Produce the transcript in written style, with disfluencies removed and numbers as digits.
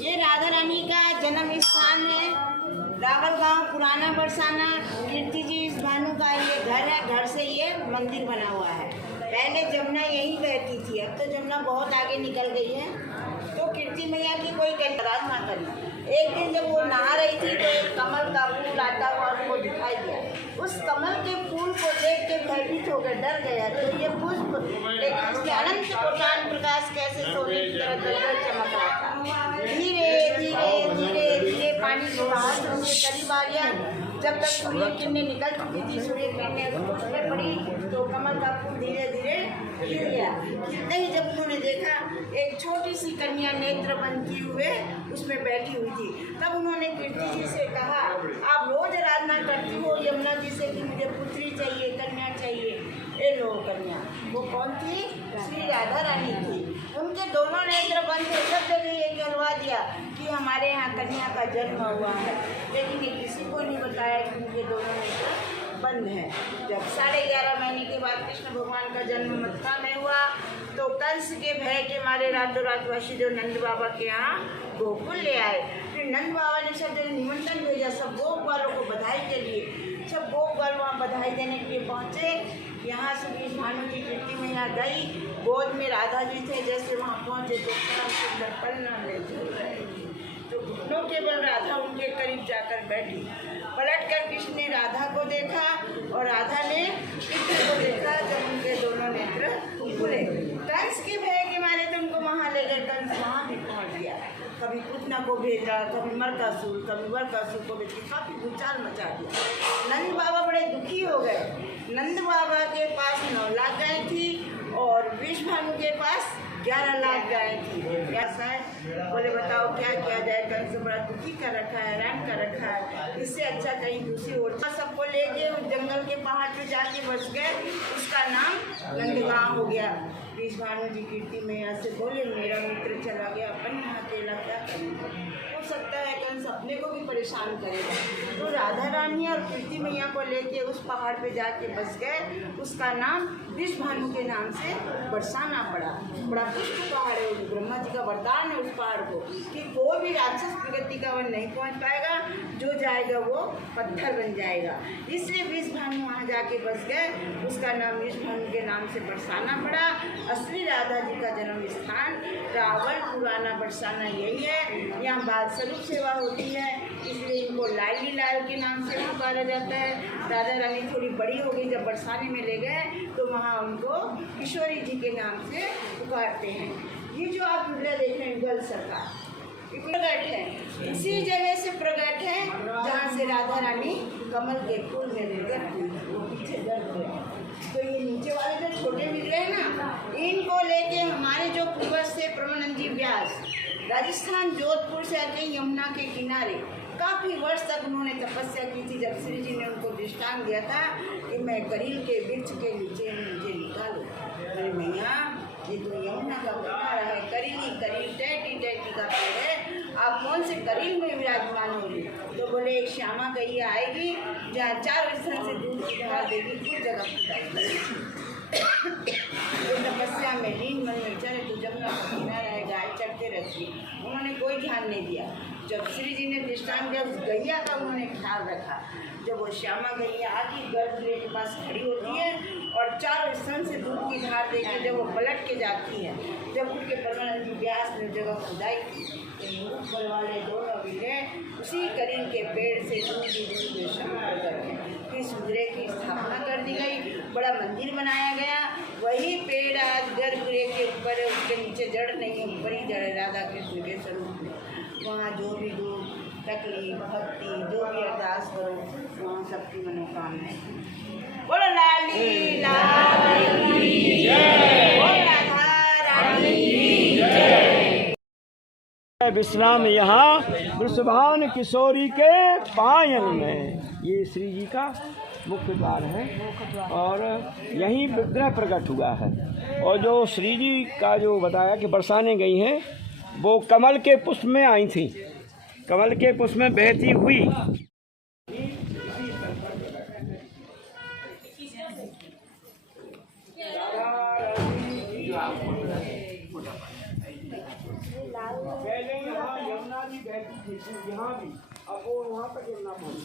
ये राधा रानी का जन्म स्थान है। रावल गांव पुराना बरसाना। कीर्ति जी इस भानु का ये घर है। घर से ये मंदिर बना हुआ है। पहले जमुना यहीं बहती थी, अब तो जमुना बहुत आगे निकल गई है। तो कीर्ति मैया की कोई आराधना करी। एक दिन जब वो नहा रही थी तो एक कमल का फूल आता हुआ उनको दिखाई दिया। उस कमल के फूल को देख के भयभीत हो गए, डर गया। तो ये पुष्प लेकिन उसके अनंत कोटान प्रकाश कैसे सोने की तरह दलदल चमक रहा था। धीरे धीरे धीरे धीरे पानी के बाहर से उनके करीब आ गया। जब तक सूर्य किरणें निकल चुकी थी, सूर्य किरणें उस पुष्प में पड़ी तो कमल का फूल धीरे धीरे खिल गया। खिलते ही जब उन्होंने देखा एक छोटी सी कन्या नेत्र बंद किए हुए उसमें बैठी हुई थी, तब उन्होंने कीर्ति जी से कहा, आप रोज आराधना करती हो यमुना जी से कि मुझे पुत्री चाहिए, कन्या चाहिए। ए लो कन्या। वो कौन थी? श्री राधा रानी थी। उनके दोनों नेत्र बंद थे। सब जगह ये कहलवा दिया कि हमारे यहाँ कन्या का जन्म हुआ है, लेकिन ये किसी को नहीं बताया कि उनके दोनों नेत्र बंद है। जब 11.5 महीने के बाद कृष्ण भगवान का जन्म मथुरा में हुआ तो कंस के भय के मारे रातों रात वसुदेव नंद बाबा के यहाँ गोकुल ले आए। फिर नंद बाबा ने सब जगह निमंत्रण भेजा, सब गोप वालों को बधाई के लिए। सब गोप वाल वहाँ बधाई देने के लिए पहुँचे। यहाँ से भी भानु की कीर्ति मैया गई, गोद में राधा जी थे। जैसे वहाँ पहुँचे तो सुंदर पलना ले तो घुटनों केवल राधा उनके करीब जाकर बैठी। पलटकर कृष्ण ने राधा को देखा और राधा ने कृष्ण को देखा। जब उनके दोनों नेत्र खुले, कंस के भय के मारे तो उनको वहाँ ले गए। कंस वहाँ भी पहुँच गया। कभी पूतना को भेजा, कभी मरकासुर, कभी वरकासुर को भेज के काफ़ी भूचाल मचा दिया। नंद बाबा बड़े दुखी हो गए। नंद बाबा के पास 9 लाख गायें थी और विष भानु के पास 11 लाख गायें थी। ऐसा है, बोले बताओ क्या किया जाए। कंस बड़ा दुखी कर रखा है, हैरान कर रखा है। इससे अच्छा कहीं दूसरी ओर सबको लेके उस जंगल के पहाड़ पे जाके बस गए। उसका नाम नंदगांव हो गया। विष भानु जी कीर्ति मैया से बोले, मेरा मित्र चला गया, अपन यहाँ अकेला क्या करेंगे। हो सकता है कंस अपने को भी परेशान करेगा। तो राधा रानी और कीर्ति मैया को लेके उस पहाड़ पे जाके बस गए। उसका नाम विष भानु के नाम से बरसाना पड़ा। बड़ा पुष्ट पहाड़ है। ब्रह्मा जी का वरदान है उस पहाड़ को कि कोई भी राक्षस प्रगति का वन नहीं पहुँच पाएगा, जो जाएगा वो पत्थर बन जाएगा। इसलिए विष भानु वहाँ जाके बस गए। उसका नाम विष भानु के नाम से बरसाना पड़ा। असली राधा जी का जन्म स्थान रावल पुराना बरसाना यही है। यहाँ बाल स्वरूप सेवा होती है, इसलिए इनको लाली लाल के नाम से पुकारा जाता है। राधा रानी थोड़ी बड़ी हो गई, जब बरसाने में ले गए तो वहाँ उनको किशोरी जी के नाम से पुकारते हैं। ये जो आप वीडियो देख रहे हैं गल सरकार प्रगट है, इसी जगह से प्रगट है जहाँ से राधा रानी कमल के फूल में लेकर वो पीछे दर्द हुए। तो ये नीचे वाले जो छोटे विग्रह है ना, इनको लेके हमारे जो पूर्वज थे परमानंद जी व्यास राजस्थान जोधपुर से आके यमुना के किनारे काफ़ी वर्ष तक उन्होंने तपस्या की थी। जब श्री जी ने उनको दृष्टांत दिया था कि मैं करील के वृक्ष के नीचे मुझे निकालो, अरे मैया ये तो यमुना का किनारा है, करीली करील टैटी टैटी का पेड़ है, आप कौन से करील में विराजमान होगी। तो बोले एक श्यामा गैया आएगी जहाँ 4 स्थल से दूध की धार देगी, कुछ जगह फुटाएगी। तो तपस्या में लीन मन में चले तो जमुना का किनारा है, गाय चढ़ते रहती है। उन्होंने कोई ध्यान नहीं दिया। जब श्री जी ने दृष्टांत दिया उस गैया का उन्होंने ख्याल रखा। जब वो श्यामा गैया आके गर्भगृह के पास खड़ी होती है और 4 स्तन से दूध की धार देकर जब वो पलट के जाती है, जब उनके परमानंद जी व्यास ने जगह खुदाई की तो ऊपर वाले दोनों विग्रह उसी करील के पेड़ से दूध की करके फिर सुंदरे की स्थापना कर दी गई। बड़ा मंदिर बनाया गया। वही पेड़ आज गर्भगृह के ऊपर है, उसके नीचे जड़ नहीं है, ऊपर ही जड़ है राधा कृष्ण के स्वरूप में। वहाँ जो भी दुख तकलीफ भक्ति जो भी अरदास करो वहाँ सबकी मनोकामनाएं। बोलो लाली लाल की जय, बोलो राधा रानी की जय। विश्राम यहाँ वृषभान किशोरी के पायन में। ये श्री जी का मुख्य द्वार है और यहीं विग्रह प्रकट हुआ है। और जो श्री जी का जो बताया कि बरसाने गई हैं, वो कमल के पुष्प में आई थी, कमल के पुष्प में बहती हुई। पहले यहाँ यमुना जी बहती थी, यहाँ भी, अब वो वहाँ तक यमुना पहुँच